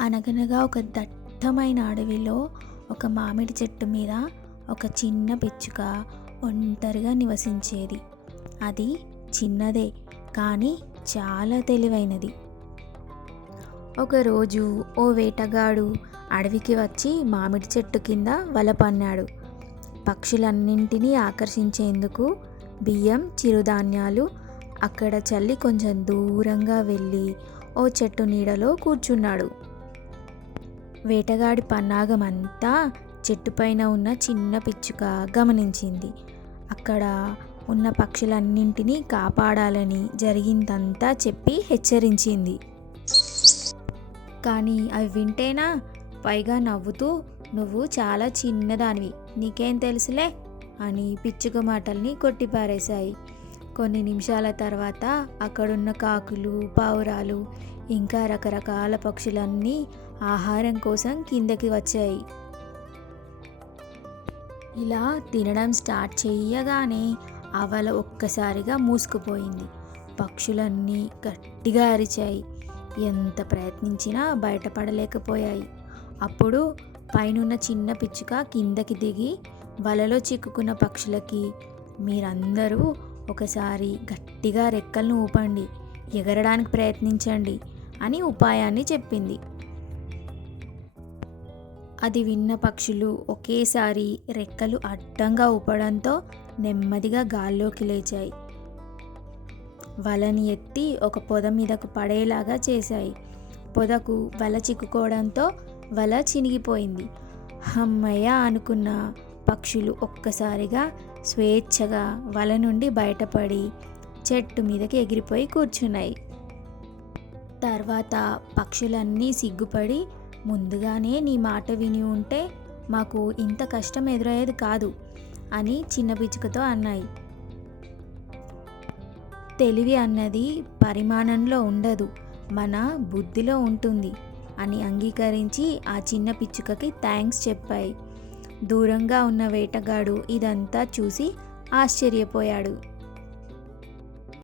అనగనగా ఒక దట్టమైన అడవిలో ఒక మామిడి చెట్టు మీద ఒక చిన్న పిచ్చుక ఒంటరిగా నివసించేది. అది చిన్నదే కానీ చాలా తెలివైనది. ఒకరోజు ఓ వేటగాడు అడవికి వచ్చి మామిడి చెట్టు కింద వల పన్నాడు. పక్షులన్నింటినీ ఆకర్షించేందుకు బియ్యం, చిరుధాన్యాలు అక్కడ చల్లి కొంచెం దూరంగా వెళ్ళి ఓ చెట్టు నీడలో కూర్చున్నాడు. వేటగాడి పన్నాగమంతా చెట్టుపైన ఉన్న చిన్న పిచ్చుక గమనించింది. అక్కడ ఉన్న పక్షులన్నింటినీ కాపాడాలని జరిగిందంతా చెప్పి హెచ్చరించింది. కానీ అవి వింటేనా? పైగా నవ్వుతూ, "నువ్వు చాలా చిన్నదానివి, నీకేం తెలుసులే" అని పిచ్చుక మాటల్ని కొట్టిపారేశాయి. కొన్ని నిమిషాల తర్వాత అక్కడున్న కాకులు, పావురాలు ఇంకా రకరకాల పక్షులన్నీ ఆహారం కోసం కిందకి వచ్చాయి. ఇలా తినడం స్టార్ట్ చేయగానే ఆ వల ఒక్కసారిగా మూసుకుపోయింది. పక్షులన్నీ గట్టిగా అరిచాయి. ఎంత ప్రయత్నించినా బయటపడలేకపోయాయి. అప్పుడు పైనున్న చిన్న పిచ్చుక కిందకి దిగి వలలో చిక్కుకున్న పక్షులకి, "మీరందరూ ఒకసారి గట్టిగా రెక్కలను ఊపండి, ఎగరడానికి ప్రయత్నించండి" అని ఉపాయాన్ని చెప్పింది. అది విన్న పక్షులు ఒకేసారి రెక్కలు అడ్డంగా ఊపడంతో నెమ్మదిగా గాల్లోకి లేచాయి. వలని ఎత్తి ఒక పొద మీదకు పడేలాగా చేశాయి. పొదకు వల చిక్కుకోవడంతో వల చినిగిపోయింది. హమ్మయ్య అనుకున్న పక్షులు ఒక్కసారిగా స్వేచ్ఛగా వల నుండి బయటపడి చెట్టు మీదకి ఎగిరిపోయి కూర్చున్నాయి. తర్వాత పక్షులన్నీ సిగ్గుపడి, "ముందుగానే నీ మాట విని ఉంటే మాకు ఇంత కష్టం ఎదురయ్యేది కాదు" అని చిన్న పిచ్చుకతో అన్నాయి. తెలివి అన్నది పరిమాణంలో ఉండదు, మన బుద్ధిలో ఉంటుంది అని అంగీకరించి ఆ చిన్న పిచ్చుకకి థ్యాంక్స్ చెప్పాయి. దూరంగా ఉన్న వేటగాడు ఇదంతా చూసి ఆశ్చర్యపోయాడు.